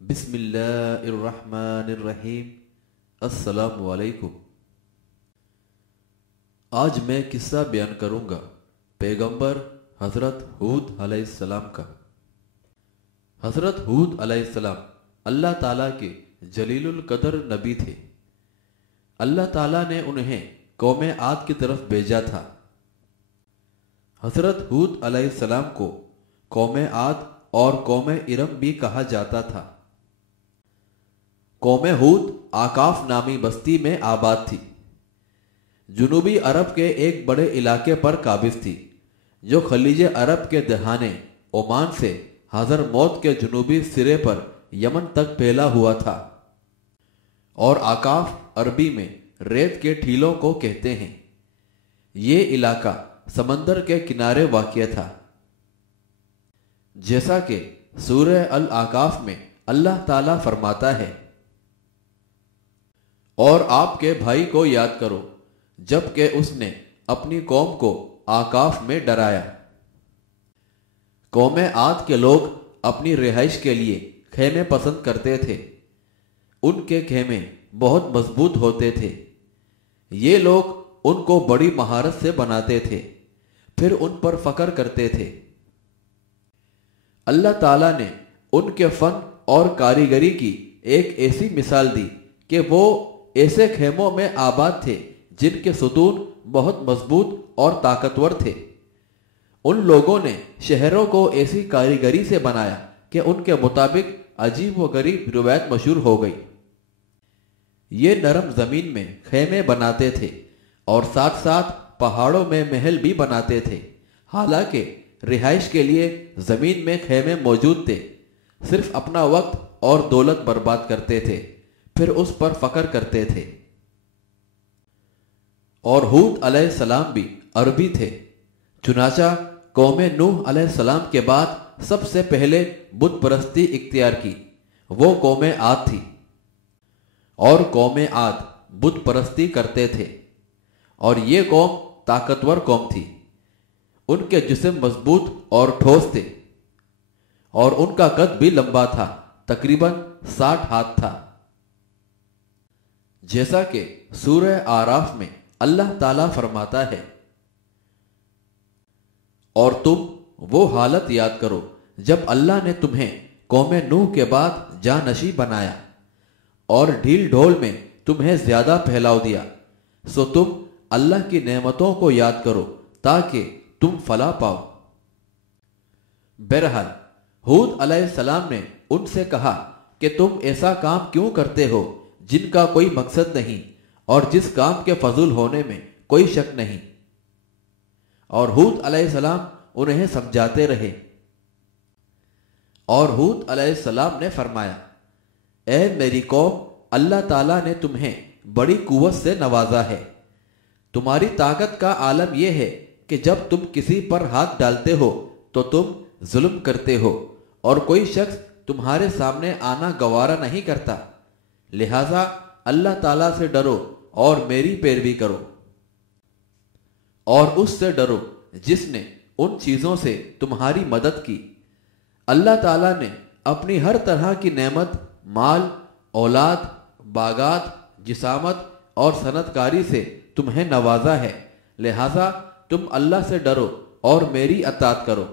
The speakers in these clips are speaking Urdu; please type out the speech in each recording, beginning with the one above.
بسم اللہ الرحمن الرحیم۔ السلام علیکم۔ آج میں قصہ بیان کروں گا پیغمبر حضرت ہود علیہ السلام کا۔ حضرت ہود علیہ السلام اللہ تعالیٰ کے جلیل القدر نبی تھے۔ اللہ تعالیٰ نے انہیں قوم عاد کی طرف بھیجا تھا۔ حضرت ہود علیہ السلام کو قوم عاد اور قوم ارم بھی کہا جاتا تھا۔ قوم ہود آکاف نامی بستی میں آباد تھی، جنوبی عرب کے ایک بڑے علاقے پر قابض تھی جو خلیج عرب کے دہانے عمان سے حضر موت کے جنوبی سرے پر یمن تک پھیلا ہوا تھا، اور آکاف عربی میں ریت کے ٹھیلوں کو کہتے ہیں۔ یہ علاقہ سمندر کے کنارے واقع تھا، جیسا کہ سورہ الاعقاف میں اللہ تعالیٰ فرماتا ہے، اور آپ کے بھائی کو یاد کرو جب کہ اس نے اپنی قوم کو آکاف میں ڈرایا۔ قوم عاد کے لوگ اپنی رہائش کے لیے خیمے پسند کرتے تھے۔ ان کے خیمے بہت مضبوط ہوتے تھے۔ یہ لوگ ان کو بڑی مہارت سے بناتے تھے، پھر ان پر فخر کرتے تھے۔ اللہ تعالیٰ نے ان کے فن اور کاریگری کی ایک ایسی مثال دی کہ وہ ایسے خیموں میں آباد تھے جن کے ستون بہت مضبوط اور طاقتور تھے۔ ان لوگوں نے شہروں کو ایسی کاریگری سے بنایا کہ ان کے مطابق عجیب و غریب روایت مشہور ہو گئی۔ یہ نرم زمین میں خیمے بناتے تھے اور ساتھ ساتھ پہاڑوں میں محل بھی بناتے تھے۔ حالانکہ رہائش کے لیے زمین میں خیمے موجود تھے، صرف اپنا وقت اور دولت برباد کرتے تھے، پھر اس پر فخر کرتے تھے۔ اور ہود علیہ السلام بھی عربی تھے، چنانچہ قوم نوح علیہ السلام کے بعد سب سے پہلے بت پرستی اختیار کی وہ قوم عاد تھی، اور قوم عاد بت پرستی کرتے تھے، اور یہ قوم طاقتور قوم تھی۔ ان کے جسم مضبوط اور ٹھوس تھے، اور ان کا قد بھی لمبا تھا، تقریباً 60 ہاتھ تھا، جیسا کہ سورہ اعراف میں اللہ تعالیٰ فرماتا ہے، اور تم وہ حالت یاد کرو جب اللہ نے تمہیں قوم نوح کے بعد جانشین بنایا اور ڈھیل ڈھول میں تمہیں زیادہ پھیلاؤ دیا، سو تم اللہ کی نعمتوں کو یاد کرو تاکہ تم فلاح پاؤ۔ بہرحال ہود علیہ السلام نے ان سے کہا کہ تم ایسا کام کیوں کرتے ہو جن کا کوئی مقصد نہیں اور جس کام کے فضول ہونے میں کوئی شک نہیں، اور ہود علیہ السلام انہیں سمجھاتے رہے۔ اور ہود علیہ السلام نے فرمایا، اے میری قوم، اللہ تعالیٰ نے تمہیں بڑی قوت سے نوازا ہے۔ تمہاری طاقت کا عالم یہ ہے کہ جب تم کسی پر ہاتھ ڈالتے ہو تو تم ظلم کرتے ہو، اور کوئی شخص تمہارے سامنے آنا گوارا نہیں کرتا، لہذا اللہ تعالیٰ سے ڈرو اور میری پیروی کرو، اور اس سے ڈرو جس نے ان چیزوں سے تمہاری مدد کی۔ اللہ تعالیٰ نے اپنی ہر طرح کی نعمت، مال، اولاد، باغات، جسامت اور صنعت کاری سے تمہیں نوازا ہے، لہذا تم اللہ سے ڈرو اور میری اطاعت کرو۔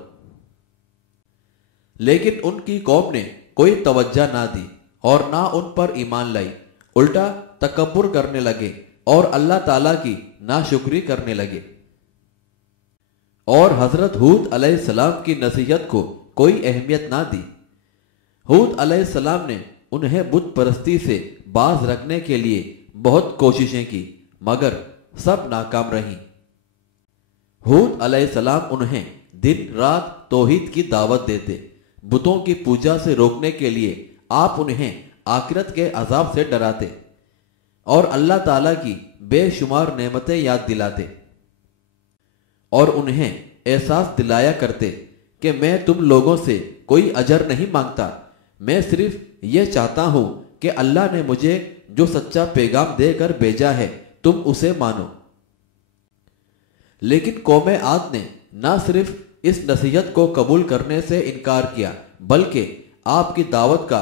لیکن ان کی قوم نے کوئی توجہ نہ دی اور نہ ان پر ایمان لائی، الٹا تکبر کرنے لگے اور اللہ تعالیٰ کی ناشکری کرنے لگے، اور حضرت ہود علیہ السلام کی نصیحت کو کوئی اہمیت نہ دی۔ ہود علیہ السلام نے انہیں بت پرستی سے باز رکھنے کے لیے بہت کوششیں کی، مگر سب ناکام رہیں۔ ہود علیہ السلام انہیں دن رات توحید کی دعوت دیتے، بتوں کی پوجا سے روکنے کے لیے آپ انہیں آخرت کے عذاب سے ڈراتے اور اللہ تعالیٰ کی بے شمار نعمتیں یاد دلاتے، اور انہیں احساس دلایا کرتے کہ میں تم لوگوں سے کوئی اجر نہیں مانگتا، میں صرف یہ چاہتا ہوں کہ اللہ نے مجھے جو سچا پیغام دے کر بھیجا ہے تم اسے مانو۔ لیکن قوم عاد نے نہ صرف اس نصیحت کو قبول کرنے سے انکار کیا، بلکہ آپ کی دعوت کا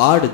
8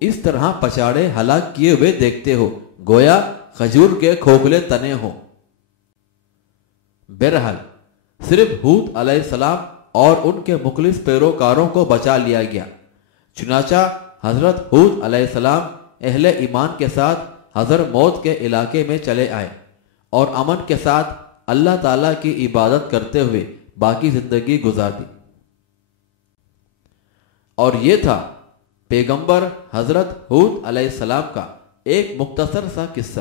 اس طرح پچاڑے ہلاک کیے ہوئے دیکھتے ہو گویا کھجور کے کھوکھلے تنے ہوں۔ بہرحال صرف ہود علیہ السلام اور ان کے مخلص پیروکاروں کو بچا لیا گیا۔ چنانچہ حضرت ہود علیہ السلام اہل ایمان کے ساتھ حضر موت کے علاقے میں چلے آئے اور امن کے ساتھ اللہ تعالیٰ کی عبادت کرتے ہوئے باقی زندگی گزار دی۔ اور یہ تھا پیغمبر حضرت ہود علیہ السلام کا ایک مختصر سا قصہ۔